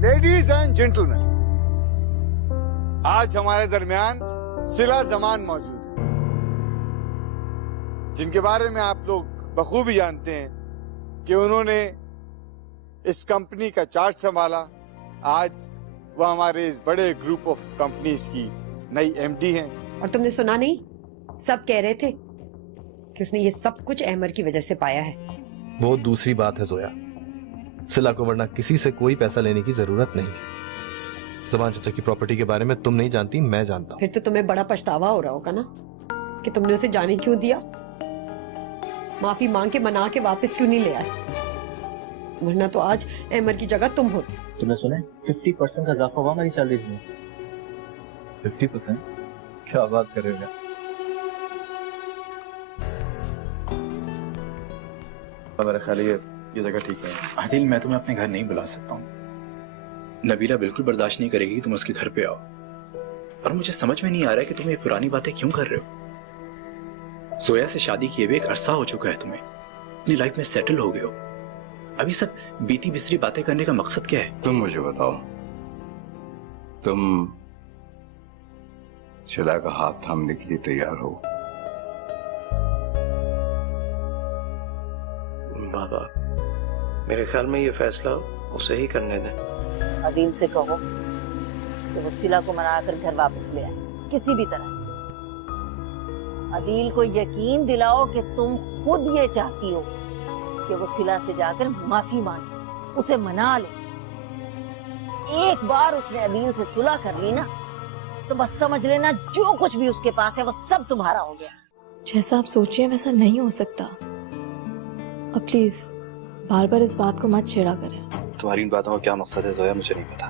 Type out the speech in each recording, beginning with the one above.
Ladies and gentleman, आज हमारे दरमियान सिला जमान मौजूद है, जिनके बारे में आप लोग बखूबी जानते हैं कि उन्होंने इस कंपनी का चार्ज संभाला। आज वह हमारे इस बड़े ग्रुप ऑफ कंपनीज की नई एमडी हैं। और तुमने सुना नहीं, सब कह रहे थे कि उसने ये सब कुछ अहमर की वजह से पाया है। वो दूसरी बात है जोया, सिला को वरना किसी से कोई पैसा लेने की जरूरत नहीं है। जमान चाचा की प्रॉपर्टी के बारे में तुम नहीं जानती, मैं जानता हूँ। फिर तो तुम्हें बड़ा पछतावा हो रहा होगा ना कि तुमने उसे जाने क्यों दिया, माफी मांग के मना के वापस क्यों नहीं ले आए, वरना तो आज अहमर की जगह तुम होते। तुमने सुने 50% का इजाफा हुआ हमारी सैलरीज में। 50%? क्या बात कर रहे हो? मेरा ख्याल है ये जगह ठीक है। आदिल, मैं तुम्हें अपने घर नहीं बुला सकता हूँ। नबीला बिल्कुल बर्दाश्त नहीं करेगी कि तुम उसके घर पे आओ, और मुझे समझ में नहीं आ रहा है कि तुम ये पुरानी बातें क्यों कर रहे हो। सोया से शादी किए हुए एक अरसा हो चुका है, तुम्हें अपनी लाइफ में सेटल हो गए हो। अभी सब बीती बिसरी बातें करने का मकसद क्या है? तुम मुझे बताओ, तुम शिला का हाथ थामने के लिए तैयार हो? बाबा, मेरे ख्याल में ये फैसला उसे ही करने दें। अदील से कहो कि वो सिला को मनाकर घर वापस ले आए, किसी भी तरह से। अदील को यकीन दिलाओ कि तुम खुद ये चाहती हो कि वो सिला से जाकर माफी मांगे, उसे मना ले। एक बार उसने अदील से सुलह कर ली ना, तो बस समझ लेना जो कुछ भी उसके पास है वो सब तुम्हारा हो गया। जैसा आप सोचिए वैसा नहीं हो सकता। अब प्लीज बार बार इस बात को मत छेड़ा करें। तुम्हारी इन बातों का क्या मकसद है जोया, मुझे नहीं पता।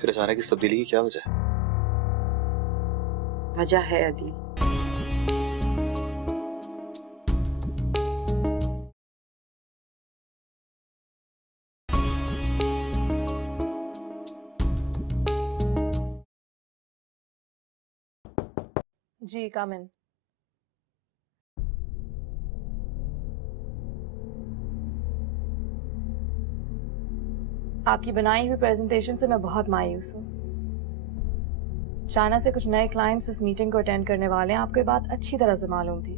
फिर अचानक इस तब्दीली की क्या वजह है? वजह है अदील, जी कम इन। आपकी बनाई हुई प्रेजेंटेशन से मैं बहुत मायूस हूँ। चाइना से कुछ नए क्लाइंट्स इस मीटिंग को अटेंड करने वाले हैं, आपको ये बात अच्छी तरह से मालूम थी,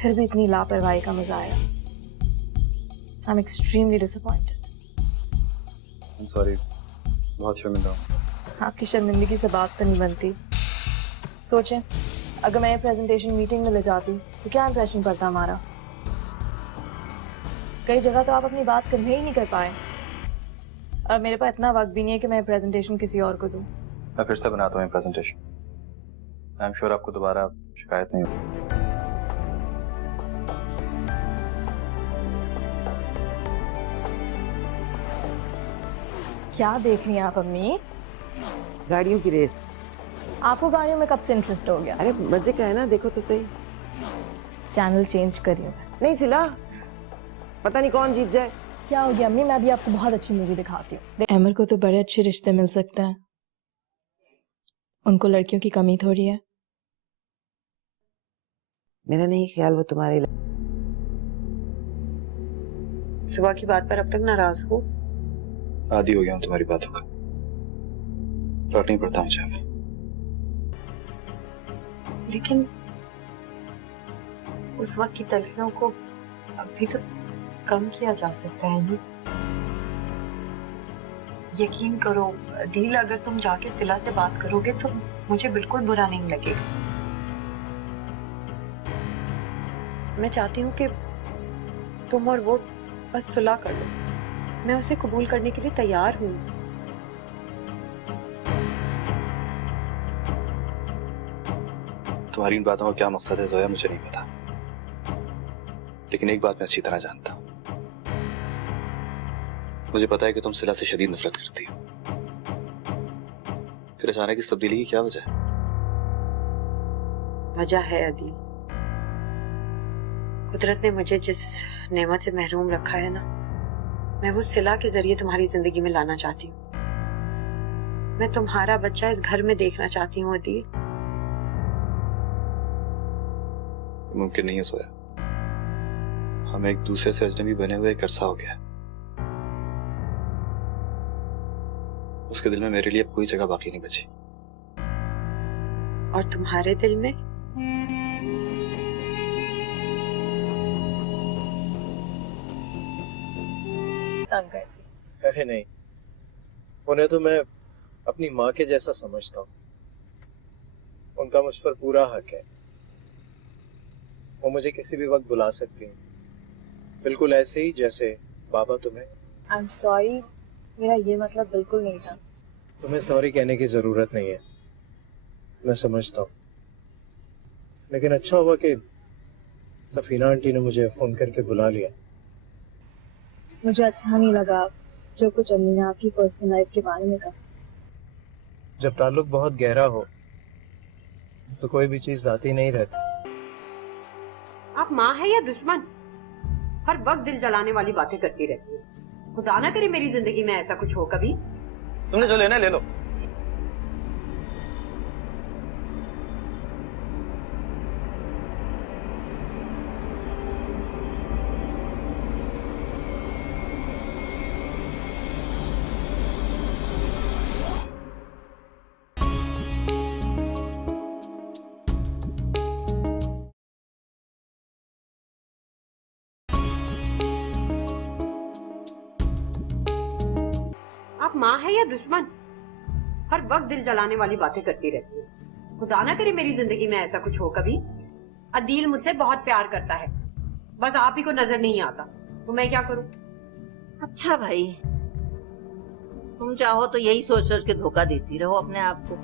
फिर भी इतनी लापरवाही का मजा आया। I am extremely disappointed. I am sorry, बहुत शर्मिंदा हूँ। आपकी शर्मिंदगी से बात तो नहीं बनती। सोचें, अगर मैं ये प्रेजेंटेशन मीटिंग में ले जाती तो क्या इंप्रेशन पड़ता हमारा। कई जगह तो आप अपनी बात कन्वे ही नहीं कर पाए, और मेरे पास इतना वक्त भी नहीं है कि मैं प्रेजेंटेशन किसी और को दूं। मैं फिर से बनाता हूँ प्रेजेंटेशन। आई एम श्योर आपको दोबारा शिकायत नहीं होगी। क्या देख रही हैं आप अम्मी? गाड़ियों की रेस। आपको गाड़ियों में कब से इंटरेस्ट हो गया? अरे मजे का है ना, देखो तो सही। चैनल चेंज करिए। नहीं सिला, पता नहीं कौन जीत जाए। क्या हो गया अम्मी? मैं भी आपको बहुत अच्छी मूवी दिखाती हूँ। अमर को तो बड़े अच्छे रिश्ते मिल सकते हैं, उनको लड़कियों की कमी थोड़ी है। मेरा नहीं ख्याल वो तुम्हारे। सुबह की बात पर अब तक नाराज हो? आदी हो गया हूँ तुम्हारी बातों का, लौट नहीं पड़ता मुझे। लेकिन उस वक्त की तलखियों को अभी तो कम किया जा सकता है ना? यकीन करो दिल, अगर तुम जाके सिला से बात करोगे तो मुझे बिल्कुल बुरा नहीं लगेगा। मैं चाहती हूँ कि तुम और वो बस सुलह कर लो। मैं उसे कबूल करने के लिए तैयार हूँ। तुम्हारी इन बातों का क्या मकसद है जोया, मुझे नहीं पता, लेकिन एक बात मैं अच्छी तरह जानता हूँ। मुझे पता है कि तुम सिला से शदीद नफरत करती हो। फिर अचानक इस तब्दीली की क्या वजह है? वजह है अदील, कुदरत ने मुझे जिस नेमत से महरूम रखा है ना, मैं वो सिला के जरिए तुम्हारी जिंदगी में लाना चाहती हूँ। मैं तुम्हारा बच्चा इस घर में देखना चाहती हूँ अदील। मुमकिन नहीं है सोया, हम एक दूसरे से अजनबी बने हुए एक अरसा हो गया। उसके दिल में मेरे लिए अब कोई जगह बाकी नहीं बची। और तुम्हारे दिल में? तंग करती। अरे नहीं, उन्हें तो मैं अपनी माँ के जैसा समझता हूँ। उनका मुझ पर पूरा हक है। वो मुझे किसी भी वक्त बुला सकती हैं, बिल्कुल ऐसे ही जैसे बाबा तुम्हें। आई एम सॉरी, मेरा ये मतलब बिल्कुल नहीं था। तुम्हें सॉरी कहने की जरूरत नहीं है, मैं समझता हूँ। लेकिन अच्छा हुआ कि सफीना आंटी ने मुझे फोन करके बुला लिया। मुझे अच्छा नहीं लगा जो कुछ अम्मी ने आपकी पर्सनल लाइफ के बारे में कहा। जब ताल्लुक बहुत गहरा हो तो कोई भी चीज जाती नहीं रहती। आप माँ है या दुश्मन? हर वक्त दिल जलाने वाली बातें करती रहती है। खुदा ना करे मेरी जिंदगी में ऐसा कुछ हो कभी। तुमने जो लेना है ले लो। आप माँ है या दुश्मन? हर वक्त दिल जलाने वाली बातें करती रहती है। खुदा ना करे मेरी जिंदगी में ऐसा कुछ हो कभी। अदील मुझसे बहुत प्यार करता है, बस आप ही को नजर नहीं आता, तो मैं क्या करूं? अच्छा भाई, तुम चाहो तो यही सोच सोच के धोखा देती रहो अपने आप को,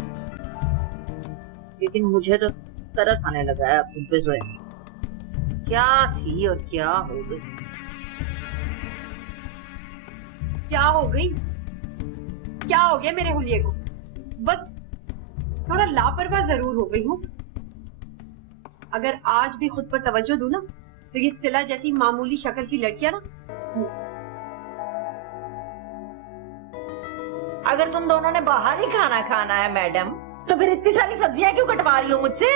लेकिन मुझे तो तरस आने लगा है अब तुम पे जोया। क्या थी और क्या हो गई। क्या हो गई? क्या हो गया मेरे हुलिये को? बस थोड़ा लापरवाह जरूर हो गई हूँ। अगर आज भी खुद पर तवज्जो दूं ना, तो ये सिला जैसी मामूली शक्ल की लड़कियां ना। अगर तुम दोनों ने बाहर ही खाना खाना है मैडम, तो फिर इतनी सारी सब्जियां क्यों कटवा रही हो मुझसे?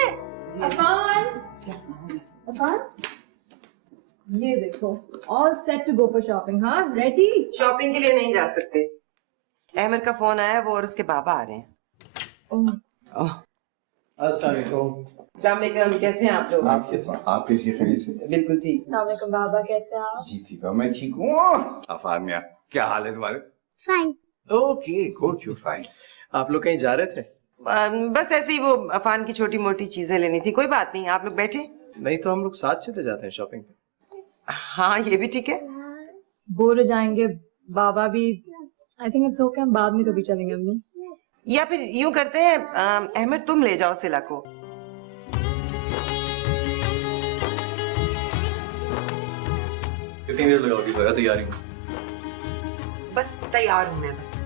ये देखो, all set to go for shopping. हाँ, रेडी? शॉपिंग के लिए नहीं जा सकते। अहमद का फोन आया, वो और उसके बाबा आ रहे हैं। अस्सलाम वालेकुम, कैसे हैं आप लोग? आप कैसी खैरियत से? बिल्कुल ठीक। अस्सलाम वालेकुम बाबा, कैसे हैं आप? जी ठीक है, मैं ठीक हूँ। अफान मियां, क्या हाल है तुम्हारे? Fine. Okay good, you fine. आप लोग कहीं जा रहे थे? बस ऐसे ही वो अफान की छोटी मोटी चीजें लेनी थी। कोई बात नहीं, आप लोग बैठे। नहीं तो हम लोग साथ चले जाते हैं शॉपिंग पे। हाँ ये भी ठीक है। बोर हो जाएंगे बाबा भी। आई थिंक इट्स ओके, हम बाद में कभी चलेंगे अम्मी। या फिर यूं करते हैं, अहमद तुम ले जाओ सिला को। कितनी देर लगाओगी भैया तैयारी में? बस तैयार हूं मैं बस।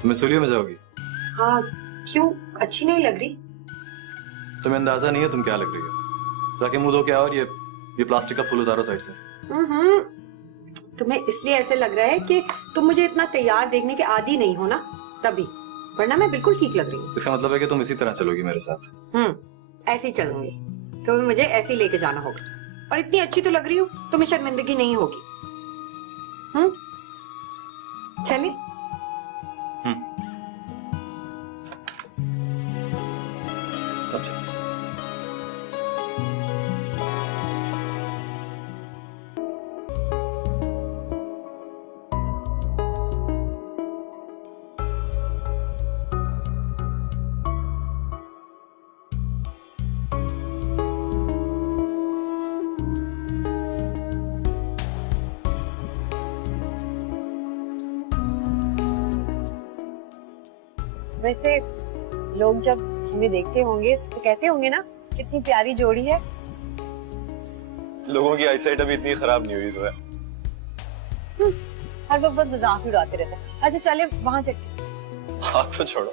तुम्हें सूर्य में जाओगी? हाँ, क्यों? अच्छी नहीं लग रही? तुम्हें अंदाजा नहीं है तुम क्या लग रही हो। जाके मुंह धो के आओ और ये प्लास्टिक का फूल उतारो साइड से। तुम्हें इसलिए ऐसे लग रहा है कि तुम मुझे इतना तैयार देखने के आदी नहीं हो ना, तभी। वरना मैं बिल्कुल ठीक लग रही हूँ। इसका मतलब है कि तुम इसी तरह चलोगी मेरे साथ? ऐसे ही चलूंगी, क्योंकि मुझे ऐसे ही लेके जाना होगा। और इतनी अच्छी तो लग रही हूँ, तुम्हें शर्मिंदगी नहीं होगी। चले? अच्छा। वैसे लोग जब हमें देखते होंगे तो कहते होंगे ना, कितनी प्यारी जोड़ी है। लोगों की आईसाइट अभी इतनी खराब नहीं हुई जोया। हर वक्त बस मजाक ही उड़ाते रहते हैं। अच्छा चले वहाँ चलते। हाथ तो छोड़ो।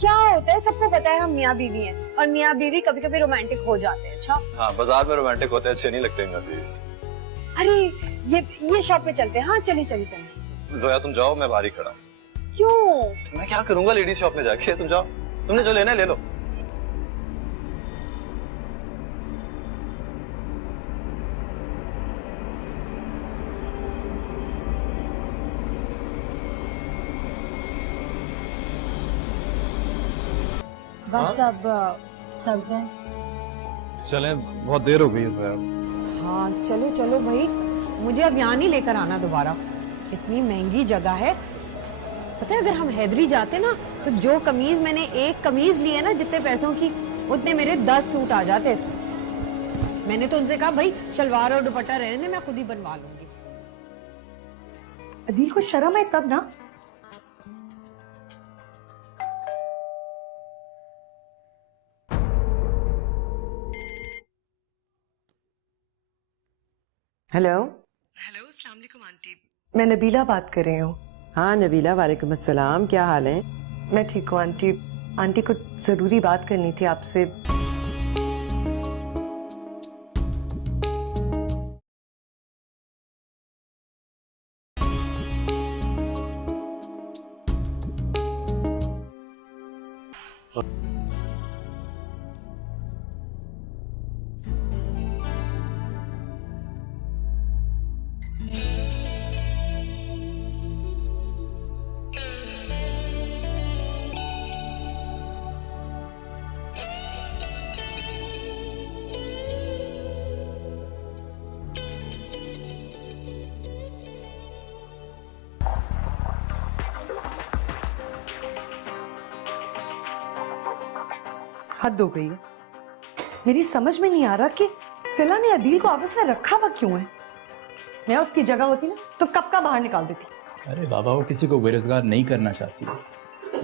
क्या होता है, सबको पता है हम मियाँ बीवी हैं, और मियाँ बीवी कभी कभी रोमांटिक हो जाते हैं। अच्छा हाँ, बाजार में रोमांटिक होते हैं, अच्छे नहीं लगते मियाँ बीवी। अरे ये शॉप पे चलते हैं। हाँ चलिए चलिए चलिए। जोया तुम जाओ, मैं बाहर ही खड़ा हूँ। क्यों? मैं क्या करूंगा लेडीज शॉप में जाके? तुम जाओ, तुमने जो लेना है ले लो। बस अब चलते हैं। चलें, बहुत देर हो गई है जोया। हाँ चलो चलो भाई, मुझे अब यहाँ नहीं लेकर आना दोबारा। इतनी महंगी जगह है। पता है अगर हम हैदरी जाते ना तो जो कमीज मैंने एक कमीज ली है ना जितने पैसों की, उतने मेरे 10 सूट आ जाते। मैंने तो उनसे कहा भाई शलवार और दुपट्टा रहने दे, मैं खुद ही बनवा लूंगी। अदील को शर्म है तब ना। हेलो। हेलो, अस्सलाम वालेकुम आंटी। मैं नबीला बात कर रही हूँ। हाँ नबीला, वालेकुम अस्सलाम, क्या हाल है? मैं ठीक हूँ आंटी। आंटी को जरूरी बात करनी थी आपसे। हद हो गई है। मेरी समझ में नहीं आ रहा कि सिला ने अदील को ऑफिस में रखा हुआ क्यों है। मैं उसकी जगह होती ना तो कब का बाहर निकाल देती। अरे बाबा, वो किसी को बेरोजगार नहीं करना चाहती।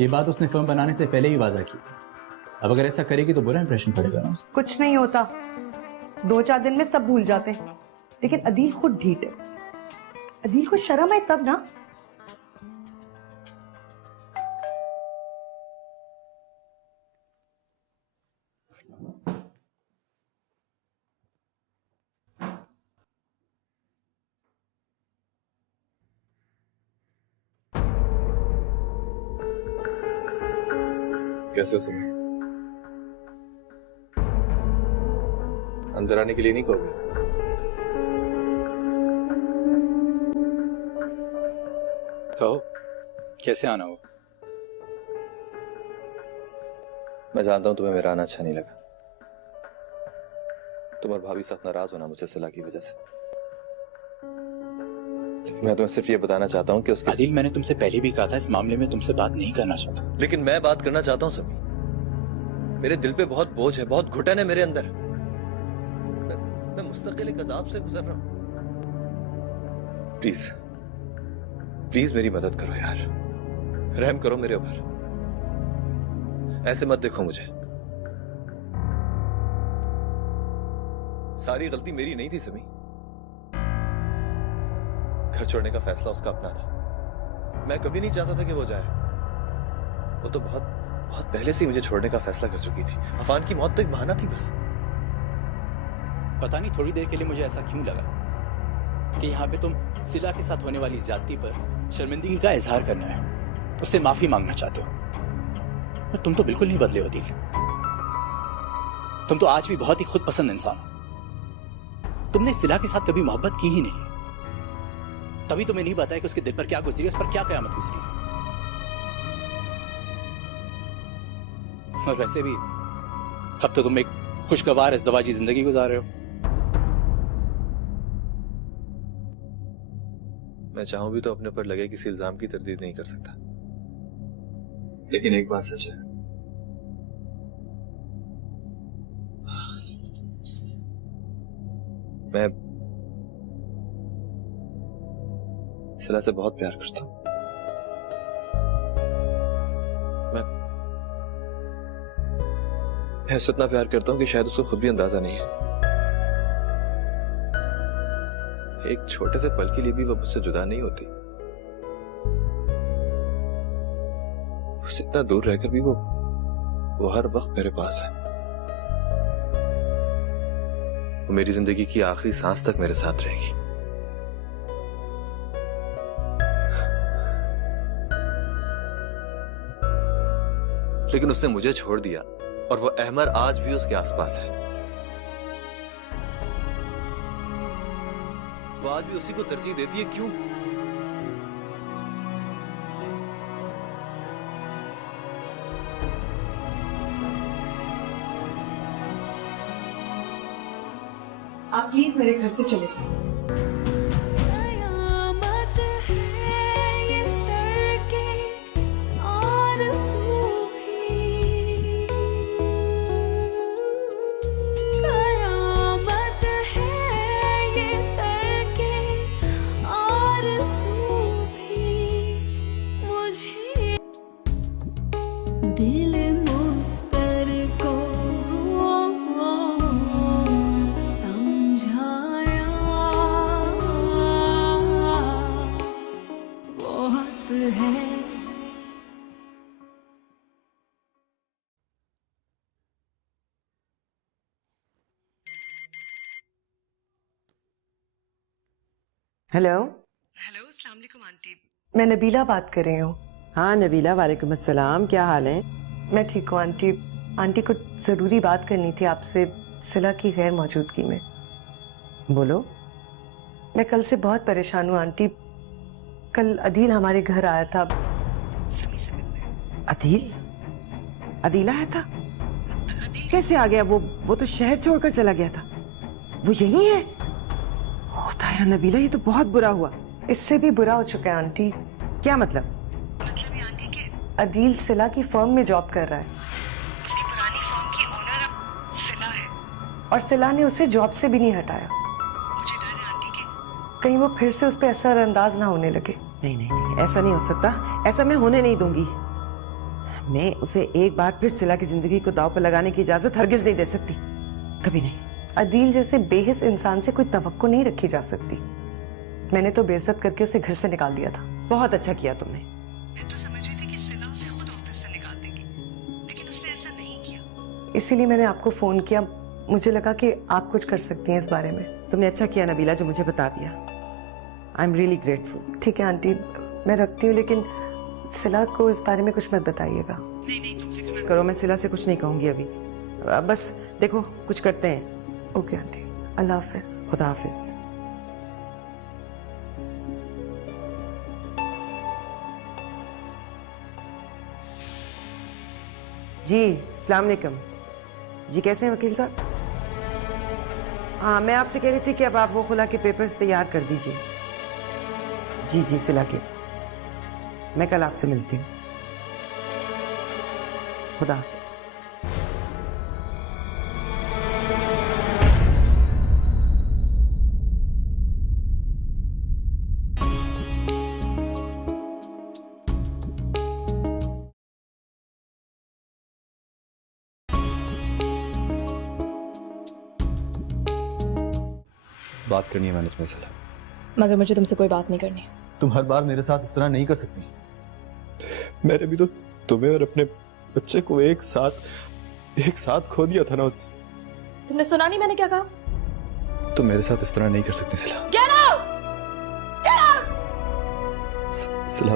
ये बात उसने फर्म बनाने से पहले ही वाजा की थी। अब अगर ऐसा करेगी तो बुरा इंप्रेशन पड़ेगा ना। कुछ नहीं होता, 2-4 दिन में सब भूल जाते हैं। लेकिन अदील खुद ढीठ है। अदील को शर्म है तब ना। कैसे हो समय? अंदर आने के लिए नहीं कहोगे? कहो, कैसे आना हो? मैं जानता हूं तुम्हें मेरा आना अच्छा नहीं लगा। तुम और भाभी सख्त नाराज होना मुझसे सिला की वजह से। लेकिन मैं तुम्हें सिर्फ ये बताना चाहता हूं कि उसके आदिल, मैंने तुमसे पहले भी कहा था इस मामले में तुमसे बात नहीं करना चाहता। लेकिन मैं बात करना चाहता हूं समी। मेरे दिल पे बहुत बोझ है, बहुत घुटन है मेरे अंदर। मैं मुस्तकिल एक अजाब से गुजर रहा हूं। प्लीज प्लीज मेरी मदद करो यार, रहम करो मेरे ऊपर। ऐसे मत देखो मुझे। सारी गलती मेरी नहीं थी समी। घर छोड़ने का फैसला उसका अपना था। मैं कभी नहीं चाहता था कि वो जाए। वो तो बहुत पहले से ही मुझे छोड़ने का फैसला कर चुकी थी। अफान की मौत तो एक बहाना थी बस। पता नहीं थोड़ी देर के लिए मुझे ऐसा क्यों लगा कि यहाँ पे तुम सिला के साथ होने वाली ज्यादती पर शर्मिंदगी का इजहार करना है, उससे माफी मांगना चाहते हो। और तुम तो बिल्कुल नहीं बदले हो दिल। तुम तो आज भी बहुत ही खुद पसंद इंसान हो। तुमने सिला के साथ कभी मोहब्बत की ही नहीं। तभी तुम्हें नहीं बताया कि उसके दिल पर क्या गुजरी, उस पर क्या कयामत गुजरी। और वैसे भी अब तो तुम एक खुशगवार इज़्दिवाजी जिंदगी गुजार रहे हो। मैं चाहूं भी तो अपने पर लगे किसी इल्जाम की तरदीद नहीं कर सकता। लेकिन एक बात सच है, मैं सिला से बहुत प्यार करता हूं। मैं उससे इतना प्यार करता हूं कि शायद उसको खुद भी अंदाजा नहीं है। एक छोटे से पल के लिए भी वो मुझसे जुदा नहीं होती। उससे इतना दूर रहकर भी वो हर वक्त मेरे पास है। वो मेरी जिंदगी की आखिरी सांस तक मेरे साथ रहेगी। लेकिन उसने मुझे छोड़ दिया और वो अहमर आज भी उसके आसपास है। वो आज भी उसी को तरजीह देती है। क्यों? आप प्लीज मेरे घर से चले जाइए। दिल मुस्तर को समझाया बहुत है। हेलो। हेलो, अस्सलाम वालेकुम आंटी। मैं नबीला बात कर रही हूँ। हाँ नबीला, वालेकुम अस्सलाम, क्या हाल है? मैं ठीक हूँ आंटी। आंटी कुछ ज़रूरी बात करनी थी आपसे सिला की गैर मौजूदगी में। बोलो। मैं कल से बहुत परेशान हूँ आंटी। कल अदील हमारे घर आया था समी से मिलने। अदील? अदील आया था? अदील कैसे आ गया? वो तो शहर छोड़कर चला गया था। वो यही है? खुदाया नबीला, ये तो बहुत बुरा हुआ। इससे भी बुरा हो चुका है आंटी। क्या मतलब? ये आंटी के अदील सिला की फर्म में जॉब कर रहा है। उसकी पुरानी फर्म की ओनर अब सिला है और सिला ने उसे जॉब से भी नहीं हटाया। मुझे डर है आंटी कि कहीं वो फिर से उस पर असरअंदाज ना होने लगे। नहीं नहीं नहीं, ऐसा नहीं हो सकता। ऐसा मैं होने नहीं दूंगी। मैं उसे एक बार फिर सिला की जिंदगी को दांव पर लगाने की इजाजत हरगिज नहीं दे सकती, कभी नहीं। अदील जैसे बेहिस इंसान से कोई तवक्को नहीं रखी जा सकती। मैंने तो बेइज्जत करके उसे घर से निकाल दिया था। बहुत अच्छा किया तुमने। मैं तो समझ रही थी कि सिला उसे खुद ऑफिस से निकाल देगी, लेकिन उसने ऐसा नहीं किया। इसीलिए मैंने आपको फोन किया। मुझे लगा कि आप कुछ कर सकती हैं इस बारे में। तुमने अच्छा किया नबीला जो मुझे बता दिया। I am really grateful. ठीक है आंटी, मैं रखती हूँ, लेकिन सिला को इस बारे में कुछ मत बताइएगा। नहीं नहीं, तुम फिक्र मत करो, मैं सिला से कुछ नहीं कहूंगी अभी। बस देखो कुछ करते हैं। ओके आंटी, अल्लाह हाफिज। खुदा हाफिज। जी अस्सलाम वालेकुम। जी कैसे हैं वकील साहब? हाँ, मैं आपसे कह रही थी कि अब आप वो खुला के पेपर्स तैयार कर दीजिए। जी जी सिला के। मैं कल आपसे मिलती हूँ। खुदा हाफिज। बात करनी है मैंने तुम्हें सिला। मगर मुझे तुमसे कोई बात नहीं करनी। तुम हर बार मेरे साथ इस तरह नहीं कर सकती। मैंने भी तो तुम्हें और अपने बच्चे को एक साथ खो दिया था ना उस। तुमने सुना नहीं मैंने क्या कहा? तुम मेरे साथ इस तरह नहीं कर सकती सिला। Get out! Get out! सिला